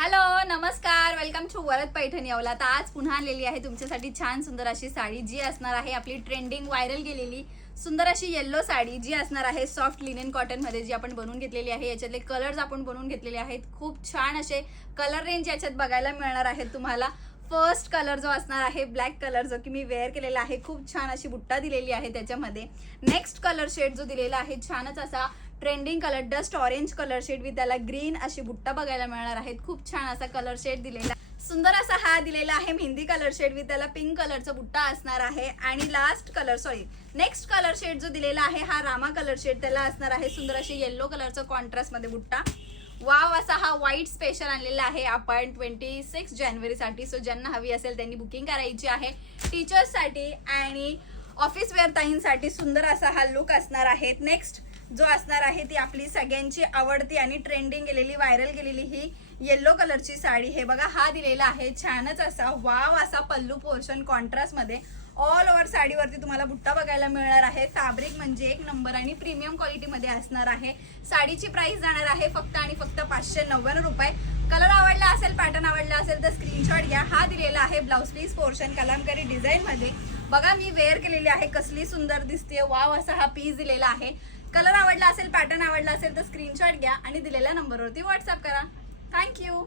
Hello नमस्कार, welcome to Varad Paithani अवला. तर आज पुन्हा आलेली आहे तुमच्यासाठी छान सुंदर अशी साडी, जी असणार आहे आपली ट्रेंडिंग व्हायरल गेलेली सुंदर अशी येल्लो साडी, जी असणार आहे सॉफ्ट लिनेन कॉटन मध्ये, जी आपण बनवून घेतलेली आहे. याच्यातले कलर्स आपण बनवून घेतलेले आहेत. खूप छान असे कलर रेंज याच्यात बघायला मिळणार आहेत तुम्हाला. फर्स्ट कलर जो असणार आहे ब्लॅक कलर, जो की मी वेअर केलेला आहे. खूप छान अशी बुट्टा दिलेली आहे त्याच्यामध्ये. नेक्स्ट कलर शेड जो दिलेला आहे छानच असा trending colour dust orange colour shade with त्याला ग्रीन अशी बुट्टा बघायला मिळणार आहेत. खूप छान असा कलर शेड दिलेला, सुंदर असा हा दिलेला आहे मेहंदी कलर शेड विथ त्याला पिंक कलरचा बुट्टा असणार आहे. आणि last colour next colour shade जो दिलेला आहे हा रामा कलर शेड, त्याला असणार आहे सुंदर अशी येल्लो कलरचा कॉन्ट्रास्ट मध्ये बुट्टा. वाव असा हा व्हाईट स्पेशल आणलेला आहे आपण 26 जानेवारीसाठी. सो ज्यांना हवी असेल त्यांनी बुकिंग करायची आहे. टीचर्ससाठी आणि ऑफिस वेअर ताईंसाठी सुंदर असा हा लुक असणार आहे. नेक्स्ट जो असणार आहे ती आपली सगळ्यांची आवडती आणि ट्रेंडिंग गेलेली व्हायरल गेलेली ही येल्लो कलरची साडी. हे बघा हा दिलेला आहे छानच असा वाव असा पल्लू पोर्शन कॉन्ट्रास्ट मध्ये. ऑल ओव्हर साडीवरती तुम्हाला बुट्टा बघायला मिळणार आहे. फॅब्रिक म्हणजे एक नंबर आणि प्रीमियम क्वालिटी मध्ये असणार आहे. साडीची प्राइस जाणार आहे फक्त आणि फक्त 599 रुपये. कलर आवडला असेल, पॅटर्न आवडला असेल तर स्क्रीनशॉट घ्या. हा दिलेला आहे blouse piece portion kalamkari design मध्ये. बघा मी वेअर केलेली आहे, कसली सुंदर दिसते. वाव असा हा पीस दिलेला आहे. कलर आवडला असेल, पॅटर्न आवडला असेल तर स्क्रीनशॉट घ्या आणि दिलेल्या नंबरवरती व्हॉट्सअप करा. थँक्यू.